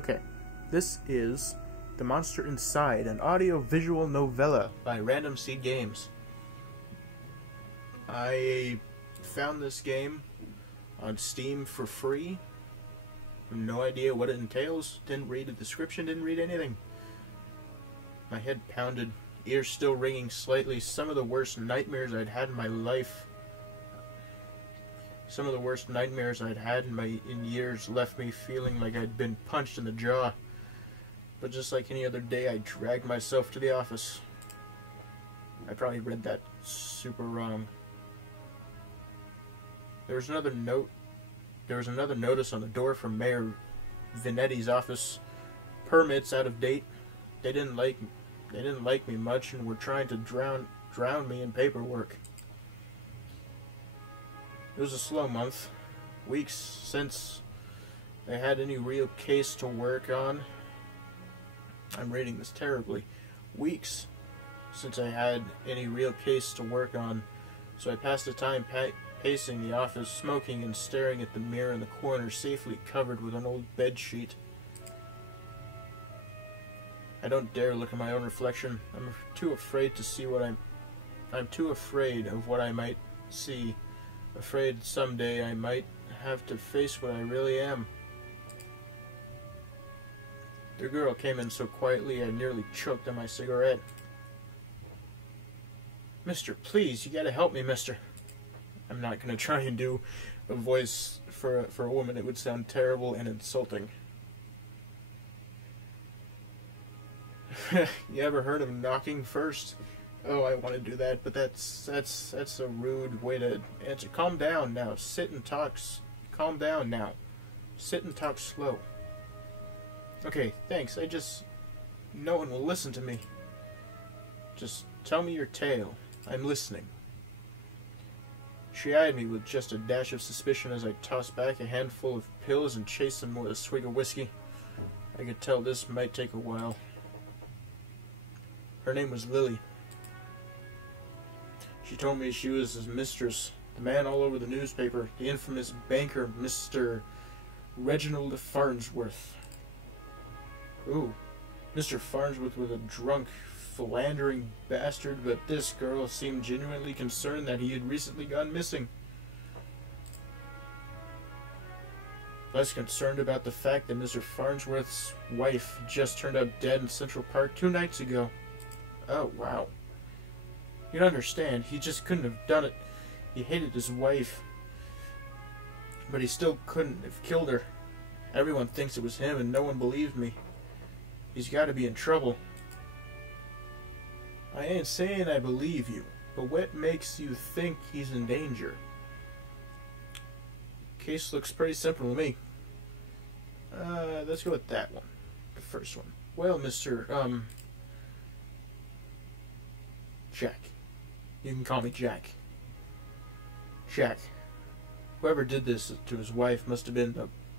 Okay, this is The Monster Inside, an audio-visual novella by Random Seed Games. I found this game on Steam for free. No idea what it entails. Didn't read the description, didn't read anything. My head pounded, ears still ringing slightly. Some of the worst nightmares I'd had in my life. Some of the worst nightmares I'd had in years left me feeling like I'd been punched in the jaw. But just like any other day, I dragged myself to the office. I probably read that super wrong. There was another notice on the door from Mayor Vinetti's office. Permits out of date. They didn't like me much and were trying to drown me in paperwork. It was a slow month. Weeks since I had any real case to work on. I'm reading this terribly. Weeks since I had any real case to work on, so I passed the time pacing the office, smoking and staring at the mirror in the corner, safely covered with an old bed sheet. I don't dare look at my own reflection. I'm too afraid to see what I'm too afraid of what I might see. Afraid someday I might have to face what I really am. The girl came in so quietly I nearly choked on my cigarette. Mister, please, you gotta help me, mister. I'm not gonna try and do a voice for a woman. It would sound terrible and insulting. You ever heard of knocking first? Oh, I want to do that, but that's a rude way to answer. Calm down now. Sit and talk. Calm down now. Sit and talk slow. Okay, thanks. No one will listen to me. Just tell me your tale. I'm listening. She eyed me with just a dash of suspicion as I tossed back a handful of pills and chased them with a swig of whiskey. I could tell this might take a while. Her name was Lily. She told me she was his mistress, the man all over the newspaper, the infamous banker, Mr. Reginald Farnsworth. Ooh, Mr. Farnsworth was a drunk, philandering bastard, but this girl seemed genuinely concerned that he had recently gone missing. Less concerned about the fact that Mr. Farnsworth's wife just turned up dead in Central Park 2 nights ago. Oh, wow. You don't understand. He just couldn't have done it. He hated his wife. But he still couldn't have killed her. Everyone thinks it was him and no one believed me. He's got to be in trouble. I ain't saying I believe you, but what makes you think he's in danger? Case looks pretty simple to me. Let's go with that one. The first one. Well, Mr. Jack. You can call me Jack. Jack. Whoever did this to his wife must have been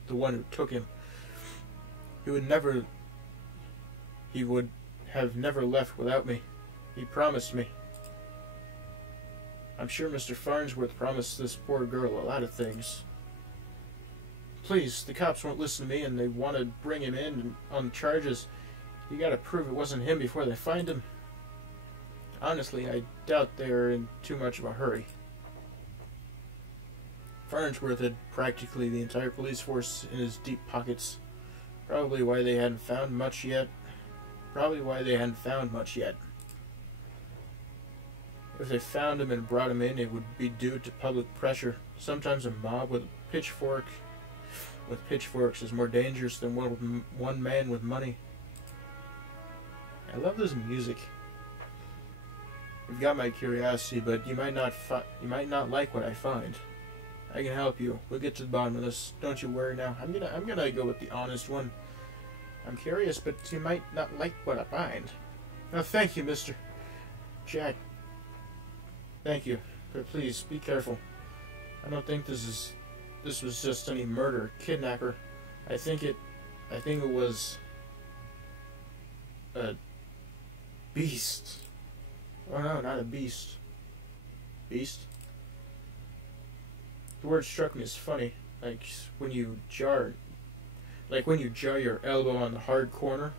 the one who took him. He would have never left without me. He promised me. I'm sure Mr. Farnsworth promised this poor girl a lot of things. Please, the cops won't listen to me and they want to bring him in on charges. You gotta prove it wasn't him before they find him. Honestly, I doubt they're in too much of a hurry. Farnsworth had practically the entire police force in his deep pockets. Probably why they hadn't found much yet. If they found him and brought him in, it would be due to public pressure. Sometimes a mob with pitchforks is more dangerous than one man with money. I love this music. You've got my curiosity, but you might not like what I find. I can help you. We'll get to the bottom of this. Don't you worry now. I'm gonna go with the honest one. I'm curious, but you might not like what I find. Oh, thank you, Mr. Jack. Thank you, but please be careful. I don't think this was just any murder, kidnapper. I think it was a beast. Oh no, not a beast. Beast? The word struck me as funny, like when you jar Like when you jaw your elbow on the hard corner.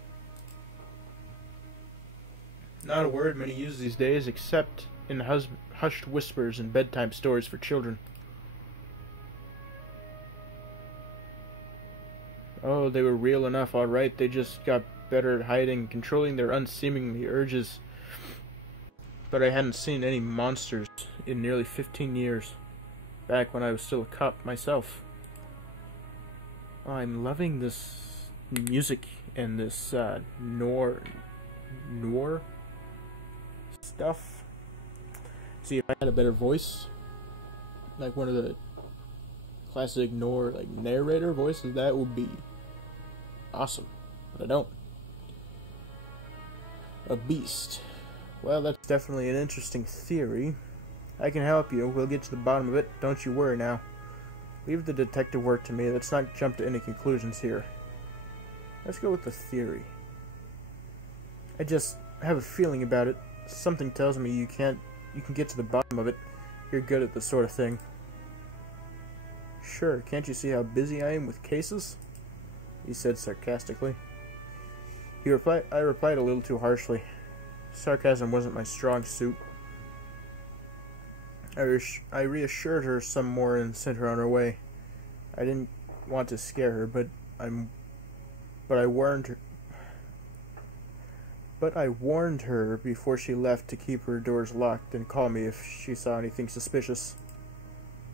Not a word many use these days except in hushed whispers and bedtime stories for children. Oh, they were real enough, alright. They just got better at hiding and controlling their unseemly urges. But I hadn't seen any monsters in nearly 15 years. Back when I was still a cop myself. Oh, I'm loving this music and this noir stuff. See, if I had a better voice, like one of the classic noir, like narrator voices, that would be awesome. But I don't. A beast. Well, that's definitely an interesting theory. I can help you. We'll get to the bottom of it. Don't you worry now. Leave the detective work to me. Let's not jump to any conclusions here. Let's go with the theory. I just have a feeling about it. Something tells me you can get to the bottom of it. You're good at this sort of thing. Sure, can't you see how busy I am with cases? He said sarcastically. I replied a little too harshly. Sarcasm wasn't my strong suit. I reassured her some more and sent her on her way. I didn't want to scare her, but I warned her. But I warned her before she left to keep her doors locked and call me if she saw anything suspicious.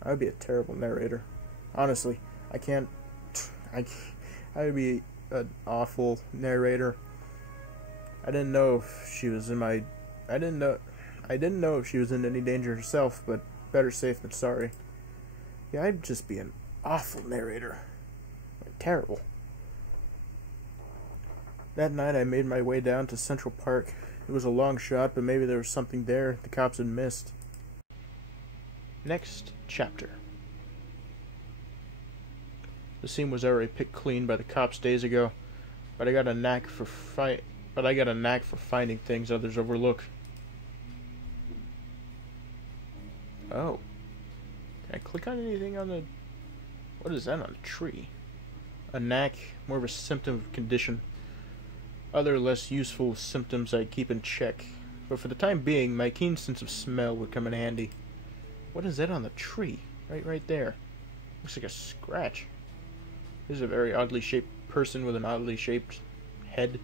I would be a terrible narrator. Honestly, I would be an awful narrator. I didn't know if she was in any danger herself, but better safe than sorry. Yeah, I'd just be an awful narrator. Terrible. That night I made my way down to Central Park. It was a long shot, but maybe there was something there the cops had missed. Next chapter. The scene was already picked clean by the cops days ago, but I got a knack for finding things others overlook. Oh. Can I click on anything on the... What is that on a tree? A knack, more of a symptom of condition. Other less useful symptoms I keep in check. But for the time being, my keen sense of smell would come in handy. What is that on the tree? Right there. Looks like a scratch. This is a very oddly shaped person with an oddly shaped head.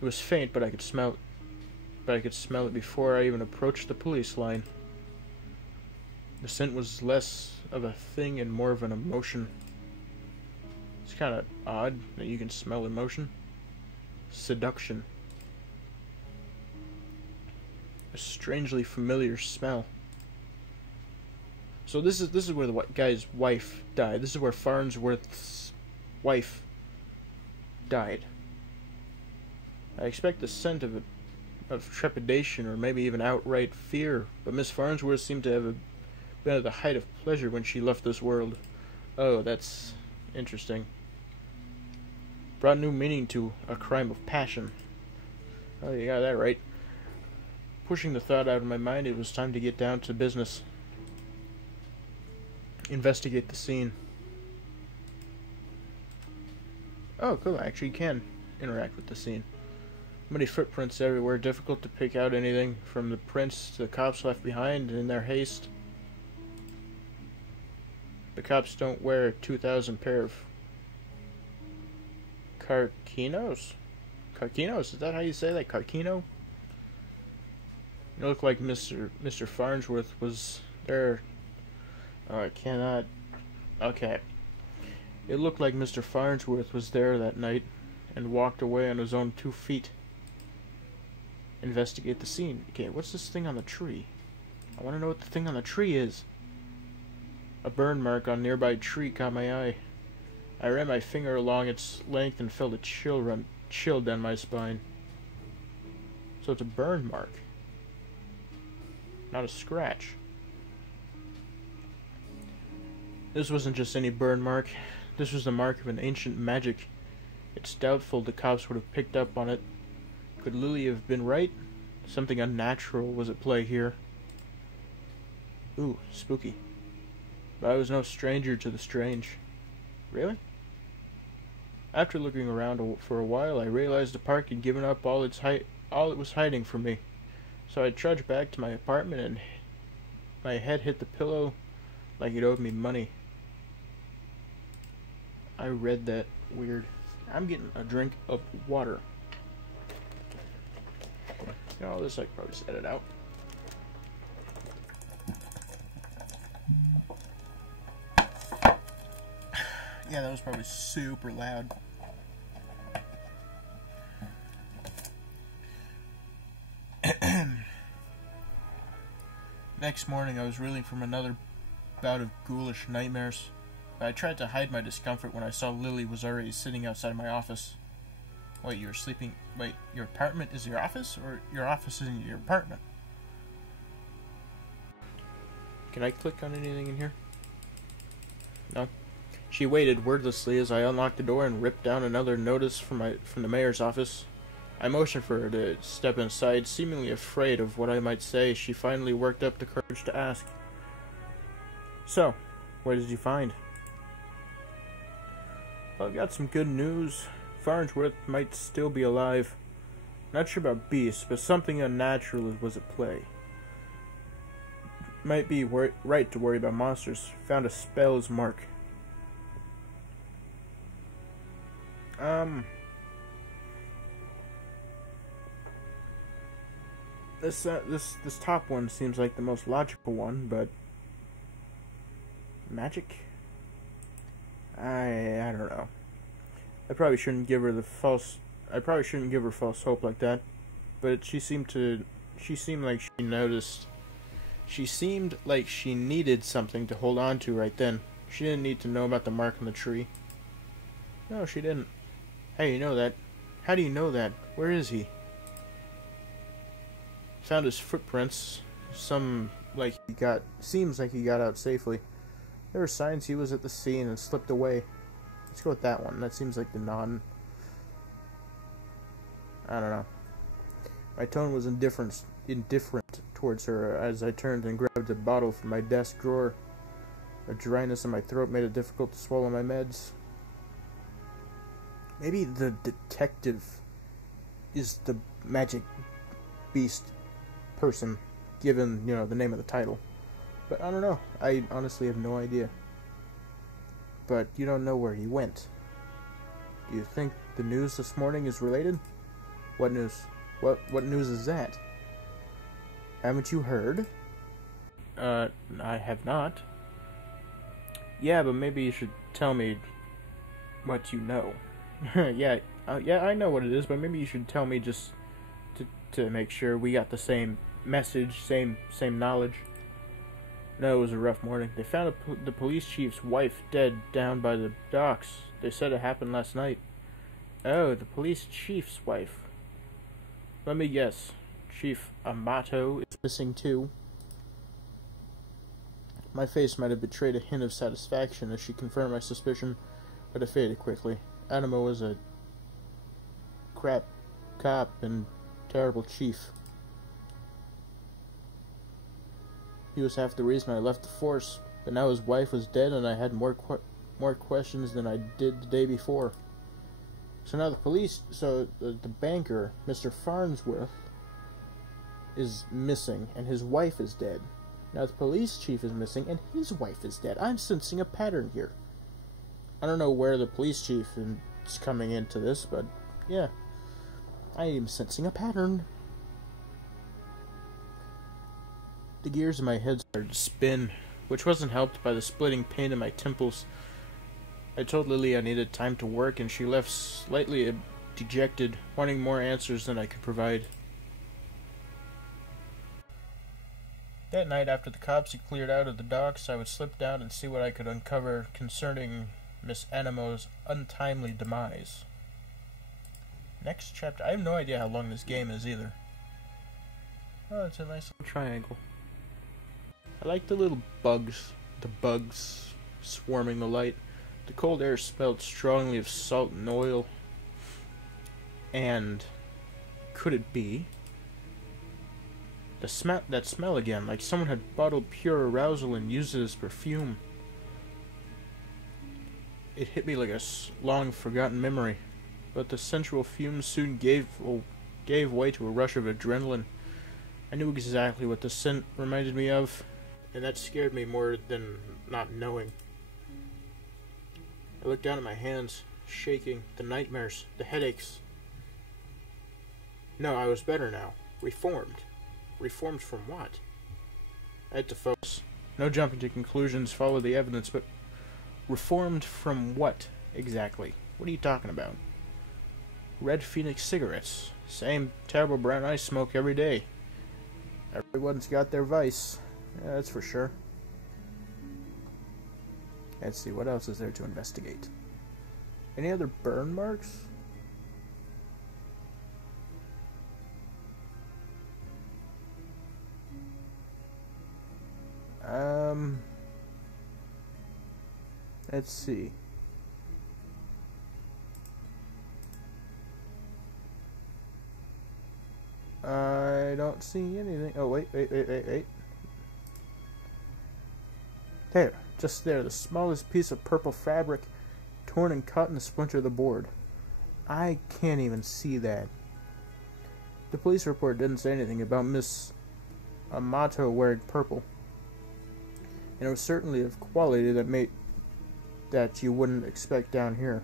It was faint, but I could smell it. But I could smell it before I even approached the police line. The scent was less of a thing and more of an emotion. It's kind of odd that you can smell emotion. Seduction. A strangely familiar smell. So this is where the guy's wife died. This is where Farnsworth's wife died. I expect the scent of trepidation or maybe even outright fear, but Miss Farnsworth seemed to have been at the height of pleasure when she left this world. Oh, that's interesting. Brought new meaning to a crime of passion. Oh, you got that right. Pushing the thought out of my mind, it was time to get down to business. Investigate the scene. Oh, cool. I actually can interact with the scene. Many footprints everywhere. Difficult to pick out anything from the prints the cops left behind in their haste. The cops don't wear a 2,000 pair of Carquinos? Carquinos? Is that how you say that? Carquino? It looked like Mr. Farnsworth was there. Oh, I cannot. Okay. It looked like Mr. Farnsworth was there that night and walked away on his own 2 feet. Investigate the scene. Okay, what's this thing on the tree? I want to know what the thing on the tree is. A burn mark on a nearby tree caught my eye. I ran my finger along its length and felt a chill down my spine. So it's a burn mark. Not a scratch. This wasn't just any burn mark. This was the mark of an ancient magic. It's doubtful the cops would have picked up on it. Could Lily have been right? Something unnatural was at play here. Ooh, spooky. But I was no stranger to the strange. Really? After looking around for a while, I realized the park had given up all it was hiding from me. So I trudged back to my apartment and my head hit the pillow like it owed me money. I read that weird. I'm getting a drink of water. Oh, this I could probably set it out. Yeah, that was probably super loud. Next morning, I was reeling from another bout of ghoulish nightmares. I tried to hide my discomfort when I saw Lily was already sitting outside my office. Wait, you were sleeping? Wait, your apartment is your office? Or your office is in your apartment? Can I click on anything in here? No. She waited wordlessly as I unlocked the door and ripped down another notice from the mayor's office. I motioned for her to step inside, seemingly afraid of what I might say. She finally worked up the courage to ask. So, what did you find? Well, I've got some good news. Farnsworth might still be alive. Not sure about beasts, but something unnatural was at play. Might be right to worry about monsters. Found a spell's mark. This top one seems like the most logical one, but magic? I don't know. I probably shouldn't give her false hope like that. But she seemed like she noticed. She seemed like she needed something to hold on to right then. She didn't need to know about the mark on the tree. No, she didn't. Hey, you know that? How do you know that? Where is he? Found his footprints. Seems like he got out safely. There were signs he was at the scene and slipped away. Let's go with that one. That seems like the I don't know. My tone was indifferent towards her as I turned and grabbed a bottle from my desk drawer. A dryness in my throat made it difficult to swallow my meds. Maybe the detective is the magic beast person, given, the name of the title. But I don't know. I honestly have no idea. But you don't know where he went. Do you think the news this morning is related? What news? What news is that? Haven't you heard? I have not. Yeah, but maybe you should tell me what you know. Yeah, I know what it is, but maybe you should tell me just to make sure we got the same message, same knowledge. No, it was a rough morning. They found the police chief's wife dead down by the docks. They said it happened last night. Oh, the police chief's wife. Let me guess. Chief Amato is missing too. My face might have betrayed a hint of satisfaction as she confirmed my suspicion, but it faded quickly. Animo was a crap cop and terrible chief. He was half the reason I left the force, but now his wife was dead and I had more questions than I did the day before. So now the banker, Mr. Farnsworth, is missing and his wife is dead. Now the police chief is missing and his wife is dead. I'm sensing a pattern here. I don't know where the police chief is coming into this, but yeah, I am sensing a pattern. The gears in my head started to spin, which wasn't helped by the splitting pain in my temples. I told Lily I needed time to work, and she left slightly dejected, wanting more answers than I could provide. That night, after the cops had cleared out of the docks, I would slip down and see what I could uncover concerning Miss Animo's untimely demise. Next chapter. I have no idea how long this game is either. Oh, it's a nice little triangle. I like the little bugs. The bugs swarming the light. The cold air smelled strongly of salt and oil. And could it be that smell again, like someone had bottled pure arousal and used it as perfume? It hit me like a long-forgotten memory, but the sensual fumes soon gave way to a rush of adrenaline. I knew exactly what the scent reminded me of, and that scared me more than not knowing. I looked down at my hands, shaking, the nightmares, the headaches. No, I was better now. Reformed. Reformed from what? I had to focus. No jumping to conclusions, follow the evidence, but reformed from what, exactly? What are you talking about? Red Phoenix cigarettes. Same terrible brown I smoke every day. Everyone's got their vice. Yeah, that's for sure. Let's see, what else is there to investigate? Any other burn marks? Let's see. I don't see anything. Oh, wait. There, just there, the smallest piece of purple fabric torn and cut in the splinter of the board. I can't even see that. The police report didn't say anything about Miss Amato wearing purple, and it was certainly of quality that you wouldn't expect down here.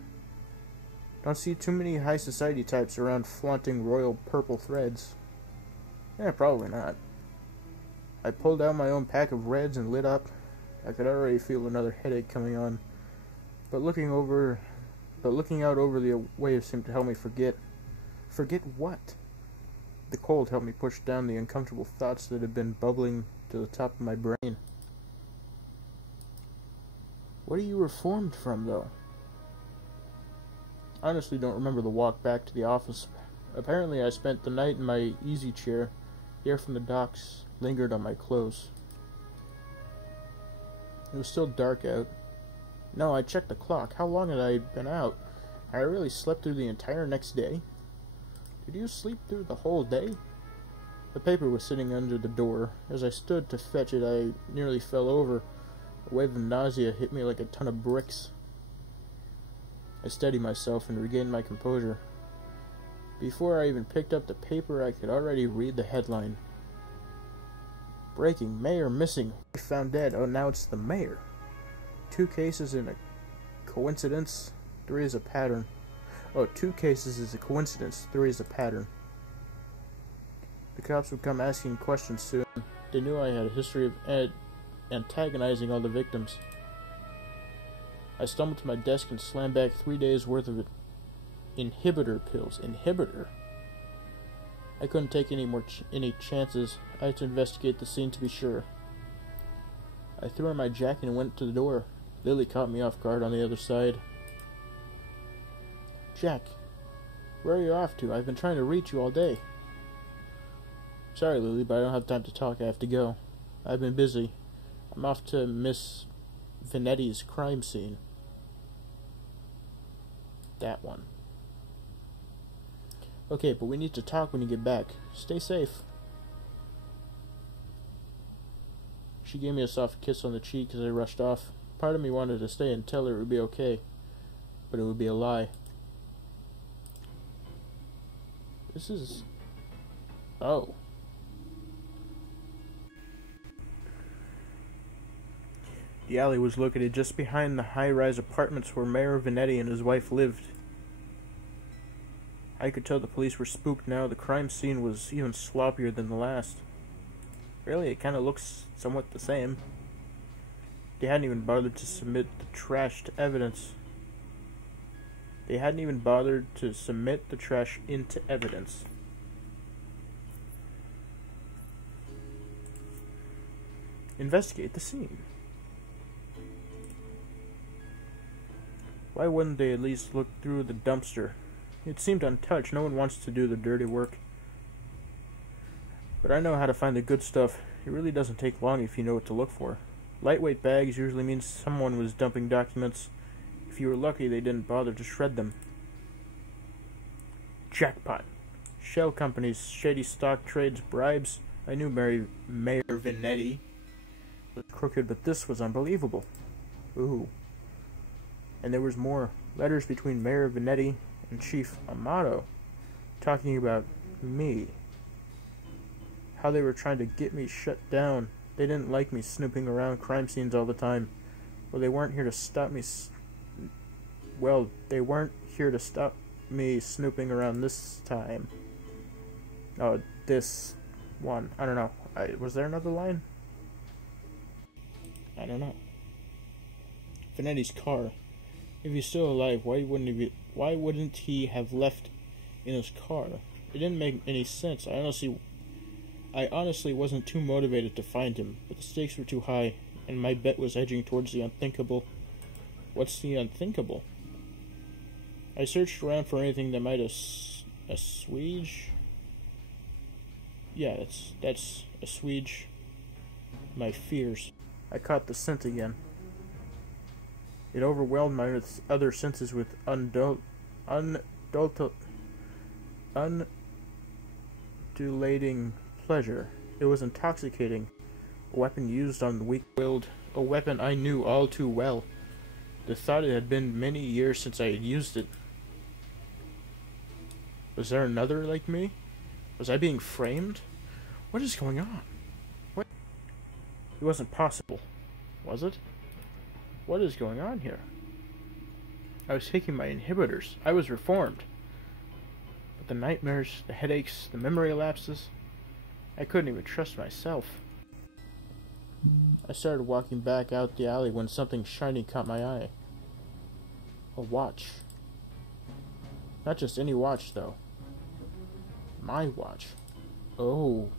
Don't see too many high society types around flaunting royal purple threads. Yeah, probably not. I pulled out my own pack of reds and lit up. I could already feel another headache coming on, but looking out over the waves seemed to help me forget. Forget what? The cold helped me push down the uncomfortable thoughts that had been bubbling to the top of my brain. What are you reformed from, though? I honestly don't remember the walk back to the office. Apparently I spent the night in my easy chair. The air from the docks lingered on my clothes. It was still dark out. No, I checked the clock. How long had I been out? Had I really slept through the entire next day? Did you sleep through the whole day? The paper was sitting under the door. As I stood to fetch it, I nearly fell over. A wave of nausea hit me like a ton of bricks. I steadied myself and regained my composure. Before I even picked up the paper, I could already read the headline. Breaking, mayor missing, found dead. Oh, now it's the mayor. 2 cases in a coincidence, 3 is a pattern. Oh, 2 cases is a coincidence, 3 is a pattern. The cops would come asking questions soon. They knew I had a history of antagonizing all the victims. I stumbled to my desk and slammed back 3 days' worth of inhibitor pills. Inhibitor? I couldn't take any chances. I had to investigate the scene to be sure. I threw on my jacket and went to the door. Lily caught me off guard on the other side. Jack, where are you off to? I've been trying to reach you all day. Sorry, Lily, but I don't have time to talk. I have to go. I've been busy. I'm off to Miss Vanetti's crime scene. That one. Okay, but we need to talk when you get back. Stay safe. She gave me a soft kiss on the cheek as I rushed off. Part of me wanted to stay and tell her it would be okay, but it would be a lie. This is... Oh. The alley was located just behind the high-rise apartments where Mayor Vanetti and his wife lived. I could tell the police were spooked now. The crime scene was even sloppier than the last. Really, it kind of looks somewhat the same. They hadn't even bothered to submit the trash to evidence. They hadn't even bothered to submit the trash into evidence. Investigate the scene. Why wouldn't they at least look through the dumpster? It seemed untouched. No one wants to do the dirty work. But I know how to find the good stuff. It really doesn't take long if you know what to look for. Lightweight bags usually means someone was dumping documents. If you were lucky, they didn't bother to shred them. Jackpot. Shell companies, shady stock trades, bribes. I knew Mayor Vanetti was crooked, but this was unbelievable. Ooh. And there was more letters between Mayor Vanetti and Chief Amato talking about me. How they were trying to get me shut down. They didn't like me snooping around crime scenes all the time. Well, they weren't here to stop me. They weren't here to stop me snooping around this time. Oh, this one. I don't know. Was there another line? I don't know. Vanetti's car. If he's still alive, why wouldn't he have left in his car? It didn't make any sense. I honestly wasn't too motivated to find him, but the stakes were too high, and my bet was edging towards the unthinkable. What's the unthinkable? I searched around for anything that might assuage. Yeah, that's assuage my fears. I caught the scent again. It overwhelmed my other senses with undulating pleasure. It was intoxicating. A weapon used on the weak-willed. A weapon I knew all too well. The thought it had been many years since I had used it. Was there another like me? Was I being framed? What is going on? What? It wasn't possible. Was it? What is going on here? I was taking my inhibitors. I was reformed. But the nightmares, the headaches, the memory lapses, I couldn't even trust myself. I started walking back out the alley when something shiny caught my eye. A watch. Not just any watch, though. My watch. Oh,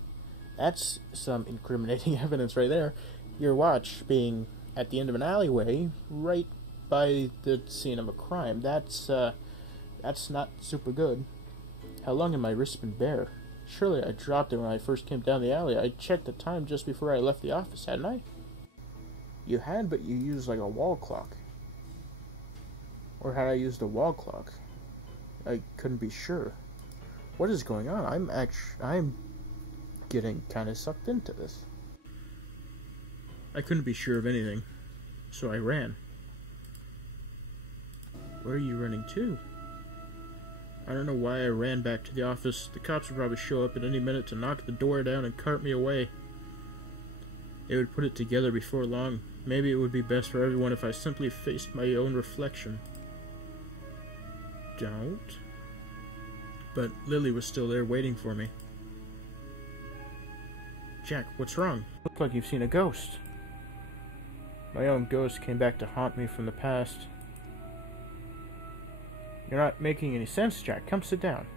that's some incriminating evidence right there. Your watch being at the end of an alleyway, right by the scene of a crime. That's not super good. How long had my wrist been bare? Surely I dropped it when I first came down the alley. I checked the time just before I left the office, hadn't I? You had, but you used like a wall clock. Or had I used a wall clock? I couldn't be sure. What is going on? I'm getting kind of sucked into this. I couldn't be sure of anything, so I ran. Where are you running to? I don't know why I ran back to the office. The cops would probably show up at any minute to knock the door down and cart me away. They would put it together before long. Maybe it would be best for everyone if I simply faced my own reflection. Don't. But Lily was still there waiting for me. Jack, what's wrong? Looks like you've seen a ghost. My own ghost came back to haunt me from the past. You're not making any sense, Jack. Come sit down.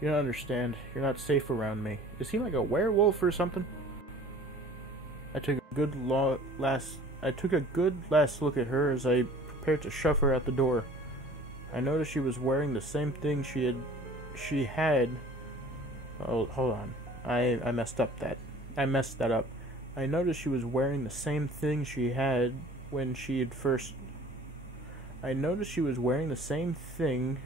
You don't understand. You're not safe around me. Is he like a werewolf or something? I took a good last look at her as I prepared to shove her out the door. I noticed she was wearing the same thing she had. Oh, hold on. I messed that up. I noticed she was wearing the same thing she had when she had first. I noticed she was wearing the same thing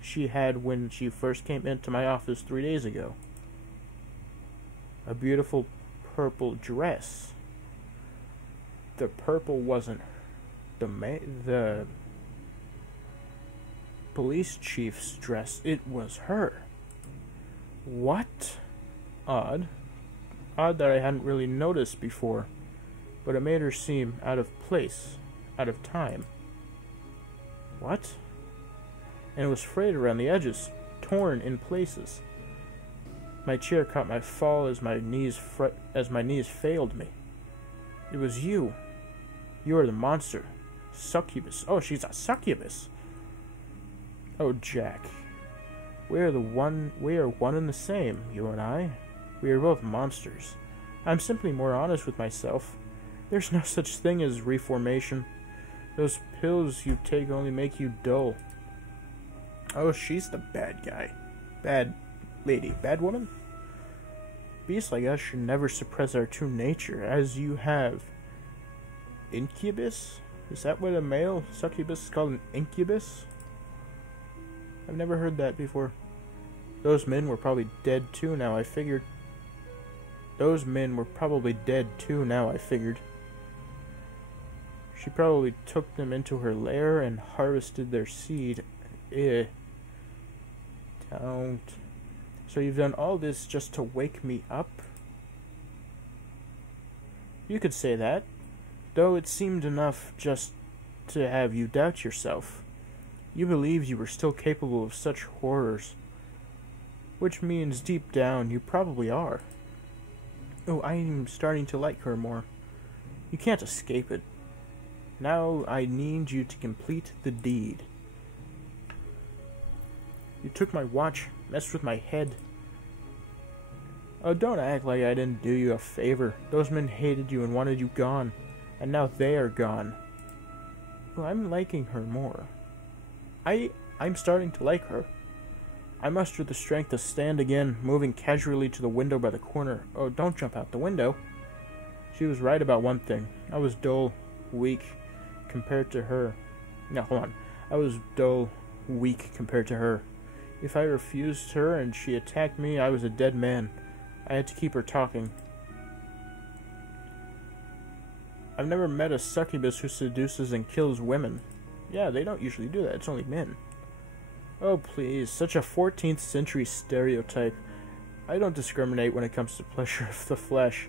she had when she first came into my office 3 days ago. A beautiful purple dress. The purple wasn't the police chief's dress. It was her. What? Odd. Odd that I hadn't really noticed before, but it made her seem out of place, out of time. What? And it was frayed around the edges, torn in places. My chair caught my fall as my knees failed me. It was you. You are the monster. Succubus. Oh, she's a succubus. Oh, Jack. We are one and the same, you and I. We are both monsters. I'm simply more honest with myself. There's no such thing as reformation. Those pills you take only make you dull. Oh, she's the bad guy. Bad lady. Bad woman? Beasts like us should never suppress our true nature, as you have. Incubus? Is that what a male succubus is called, an incubus? I've never heard that before. Those men were probably dead too now, I figured. She probably took them into her lair and harvested their seed. Don't. So you've done all this just to wake me up? You could say that, though it seemed enough just to have you doubt yourself. You believed you were still capable of such horrors, which means deep down you probably are. Oh, I'm starting to like her more. You can't escape it. Now I need you to complete the deed. You took my watch, messed with my head. Oh, don't act like I didn't do you a favor. Those men hated you and wanted you gone, and now they are gone. Well, I'm liking her more. I'm starting to like her. I mustered the strength to stand again, moving casually to the window by the corner. Oh, don't jump out the window. She was right about one thing. I was dull, weak, compared to her. No, hold on. I was dull, weak compared to her. If I refused her and she attacked me, I was a dead man. I had to keep her talking. I've never met a succubus who seduces and kills women. Yeah, they don't usually do that. It's only men. Oh, please. Such a 14th century stereotype. I don't discriminate when it comes to pleasure of the flesh.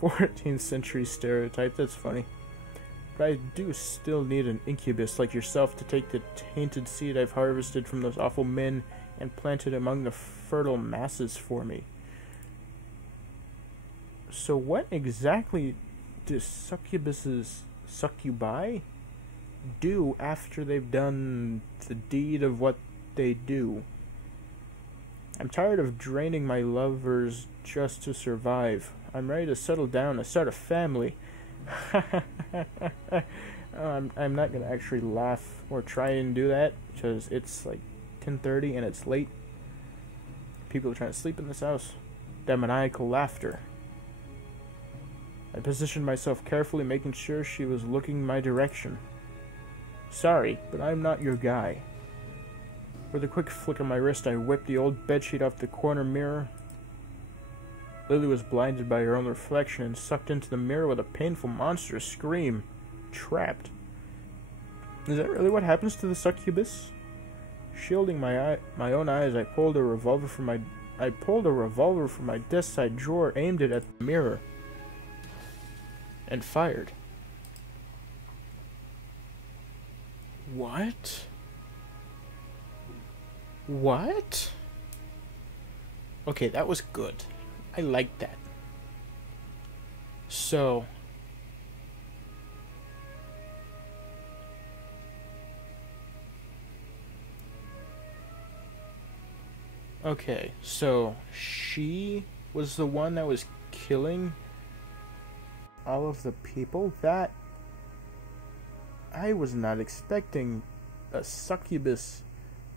14th century stereotype. That's funny. But I do still need an incubus like yourself to take the tainted seed I've harvested from those awful men and plant it among the fertile masses for me. So what exactly do succubi do after they've done the deed of what they do? I'm tired of draining my lovers just to survive. I'm ready to settle down and start a family. I'm not gonna actually laugh or try and do that because it's like 10:30 and it's late. People are trying to sleep in this house. Demoniacal laughter. I positioned myself carefully, making sure she was looking my direction. Sorry, but I'm not your guy. With a quick flick of my wrist, I whipped the old bedsheet off the corner mirror. Lily was blinded by her own reflection and sucked into the mirror with a painful, monstrous scream. Trapped. Is that really what happens to the succubus? Shielding my own eyes, I pulled a revolver from my desk side drawer, aimed it at the mirror, and fired. What? What? Okay, that was good. I liked that. So, okay, so she was the one that was killing all of the people? That I was not expecting a succubus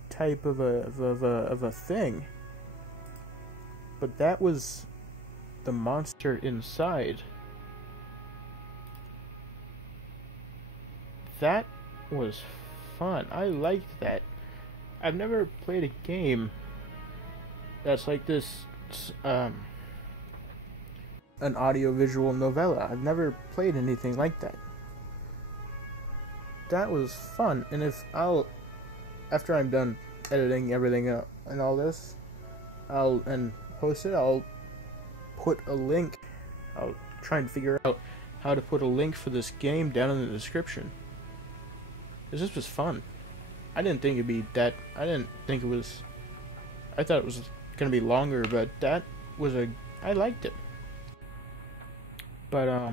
type of a thing. But that was the monster inside. That was fun. I liked that. I've never played a game that's like this, an audio-visual novella. I've never played anything like that. That was fun, and after I'm done editing everything up and all this, and post it, I'll put a link. I'll try and figure out how to put a link for this game down in the description. Because this was fun. I didn't think it'd be that. I thought it was gonna be longer, but that was I liked it. But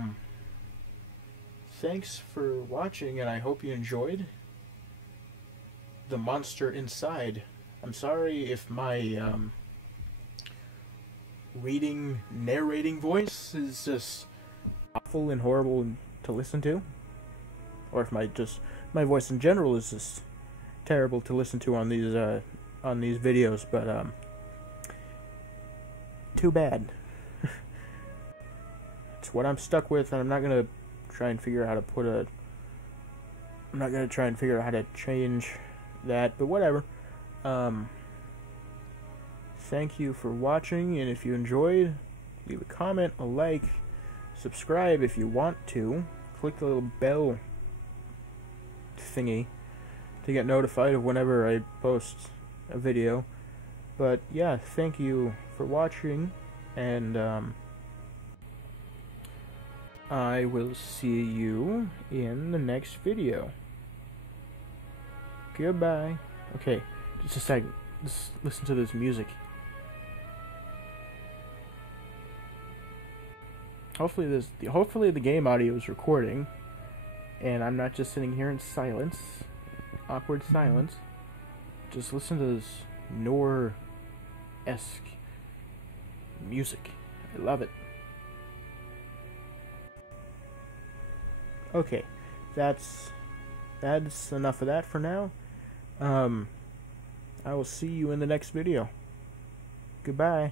thanks for watching, and I hope you enjoyed The Monster Inside. I'm sorry if my narrating voice is just awful and horrible to listen to, or if my voice in general is just terrible to listen to on these videos. But too bad. It's what I'm stuck with, and I'm not gonna try and figure out how to change that, but whatever. Thank you for watching, and if you enjoyed, leave a comment, a like, subscribe if you want to, click the little bell thingy to get notified of whenever I post a video. But yeah, thank you for watching, and I will see you in the next video. Goodbye. Okay, just a second. Just listen to this music. Hopefully the game audio is recording, and I'm not just sitting here in silence, awkward silence. Just listen to this noir-esque music. I love it. Okay, that's enough of that for now. I will see you in the next video. Goodbye.